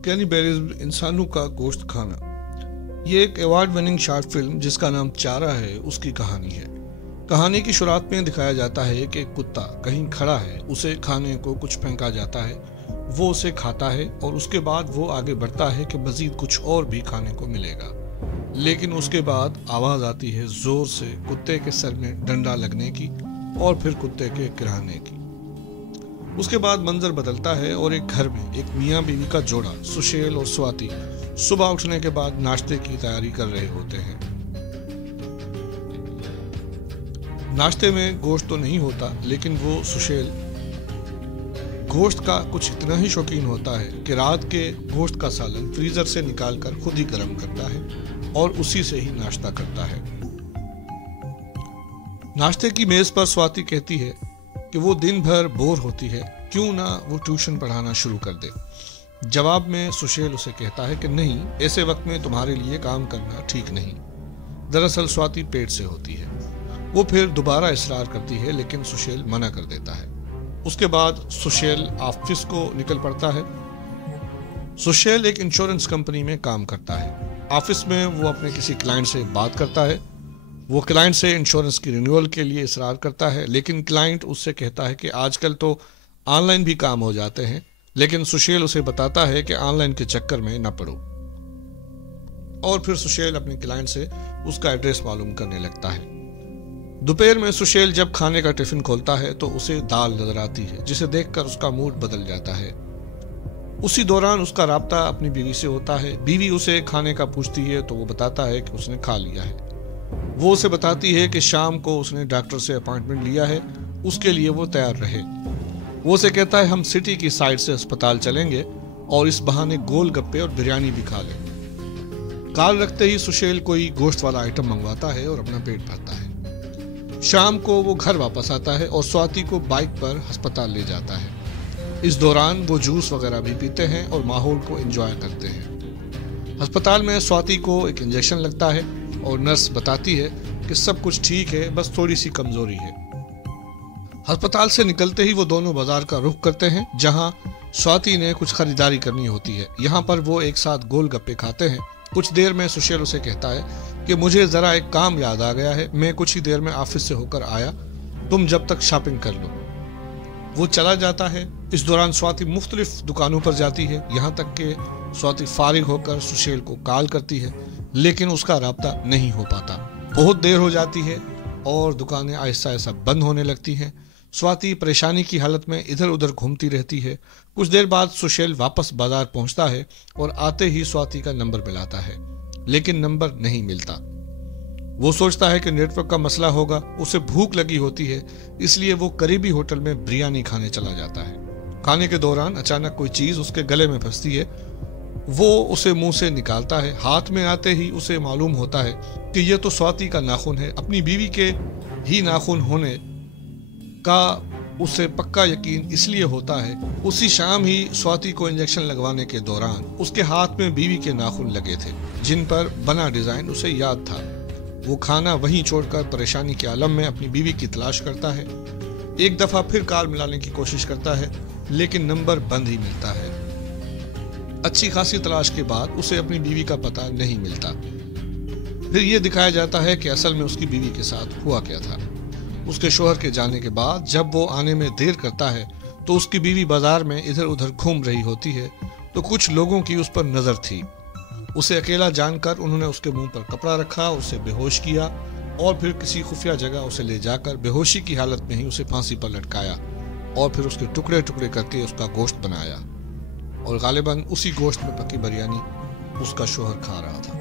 कैनिबेलिज्म इंसानों का गोश्त खाना। ये एक अवार्ड विनिंग शॉर्ट फिल्म जिसका नाम चारा है उसकी कहानी है। कहानी की शुरुआत में दिखाया जाता है कि एक कुत्ता कहीं खड़ा है, उसे खाने को कुछ फेंका जाता है, वो उसे खाता है और उसके बाद वो आगे बढ़ता है कि मजीद कुछ और भी खाने को मिलेगा। लेकिन उसके बाद आवाज़ आती है ज़ोर से कुत्ते के सर में डंडा लगने की और फिर कुत्ते के गिराने की। उसके बाद मंजर बदलता है और एक घर में एक मियाँ बीवी का जोड़ा सुशेल और स्वाति सुबह उठने के बाद नाश्ते की तैयारी कर रहे होते हैं। नाश्ते में गोश्त तो नहीं होता, लेकिन वो सुशेल गोश्त का कुछ इतना ही शौकीन होता है कि रात के गोश्त का सालन फ्रीजर से निकालकर खुद ही गर्म करता है और उसी से ही नाश्ता करता है। नाश्ते की मेज पर स्वाति कहती है कि वो दिन भर बोर होती है, क्यों ना वो ट्यूशन पढ़ाना शुरू कर दे। जवाब में सुशेल उसे कहता है कि नहीं, ऐसे वक्त में तुम्हारे लिए काम करना ठीक नहीं। दरअसल स्वाति पेट से होती है। वो फिर दोबारा इसरार करती है, लेकिन सुशेल मना कर देता है। उसके बाद सुशेल ऑफिस को निकल पड़ता है। सुशेल एक इंश्योरेंस कंपनी में काम करता है। ऑफिस में वो अपने किसी क्लाइंट से बात करता है। वो क्लाइंट से इंश्योरेंस की रिन्यूअल के लिए इसरार करता है, लेकिन क्लाइंट उससे कहता है कि आजकल तो ऑनलाइन भी काम हो जाते हैं, लेकिन सुशेल उसे बताता है कि ऑनलाइन के चक्कर में न पड़ो। और फिर सुशेल अपने क्लाइंट से उसका एड्रेस मालूम करने लगता है। दोपहर में सुशेल जब खाने का टिफिन खोलता है तो उसे दाल नजर आती है, जिसे देखकर उसका मूड बदल जाता है। उसी दौरान उसका राब्ता अपनी बीवी से होता है। बीवी उसे खाने का पूछती है तो वो बताता है कि उसने खा लिया है। वो उसे बताती है कि शाम को उसने डॉक्टर से अपॉइंटमेंट लिया है, उसके लिए वो तैयार रहे। वो उसे कहता है हम सिटी की साइड से अस्पताल चलेंगे और इस बहाने गोल गप्पे और बिरयानी भी खा लेंगे। कार रखते ही सुशेल कोई गोश्त वाला आइटम मंगवाता है और अपना पेट भरता है। शाम को वो घर वापस आता है और स्वाति को बाइक पर अस्पताल ले जाता है। इस दौरान वो जूस वगैरह भी पीते हैं और माहौल को एंजॉय करते हैं। अस्पताल में स्वाति को एक इंजेक्शन लगता है और नर्स बताती है कि सब कुछ ठीक है, बस थोड़ी सी कमजोरी है। अस्पताल से निकलते ही वो दोनों बाजार का रुख करते हैं, जहां स्वाति ने कुछ खरीदारी करनी होती है। यहाँ पर वो एक साथ गोलगप्पे खाते हैं। कुछ देर में सुशेल उसे कहता है कि मुझे जरा एक काम याद आ गया है, मैं कुछ ही देर में ऑफिस से होकर आया, तुम जब तक शॉपिंग कर लो। वो चला जाता है। इस दौरान स्वाति मुख्तलिफ दुकानों पर जाती है, यहाँ तक कि स्वाति फारिग होकर सुशेल को कॉल करती है, लेकिन उसका राब्ता नहीं हो पाता। बहुत देर हो जाती है और दुकानें आहिस्ता आहिस्ता बंद होने लगती हैं। स्वाति परेशानी की हालत में इधर उधर घूमती रहती है। कुछ देर बाद सुशेल वापस बाजार पहुंचता है और आते ही स्वाति का नंबर मिलाता है, लेकिन नंबर नहीं मिलता। वो सोचता है कि नेटवर्क का मसला होगा। उसे भूख लगी होती है, इसलिए वो करीबी होटल में बिरयानी खाने चला जाता है। खाने के दौरान अचानक कोई चीज उसके गले में फंसती है। वो उसे मुंह से निकालता है। हाथ में आते ही उसे मालूम होता है कि यह तो स्वाति का नाखून है। अपनी बीवी के ही नाखून होने का उसे पक्का यकीन इसलिए होता है, उसी शाम ही स्वाति को इंजेक्शन लगवाने के दौरान उसके हाथ में बीवी के नाखून लगे थे, जिन पर बना डिजाइन उसे याद था। वो खाना वहीं छोड़कर परेशानी के आलम में अपनी बीवी की तलाश करता है। एक दफा फिर कॉल मिलाने की कोशिश करता है, लेकिन नंबर बंद ही मिलता है। अच्छी खासी तलाश के बाद उसे अपनी बीवी का पता नहीं मिलता। फिर यह दिखाया जाता है कि असल में उसकी बीवी के साथ हुआ क्या था। उसके शोहर के जाने के बाद जब वो आने में देर करता है तो उसकी बीवी बाजार में इधर उधर घूम रही होती है, तो कुछ लोगों की उस पर नजर थी। उसे अकेला जानकर उन्होंने उसके मुंह पर कपड़ा रखा, उसे बेहोश किया और फिर किसी खुफिया जगह उसे ले जाकर बेहोशी की हालत में ही उसे फांसी पर लटकाया और फिर उसके टुकड़े टुकड़े करके उसका गोश्त बनाया और गालिबन उसी गोश्त में पकी बिरयानी उसका शोहर खा रहा था।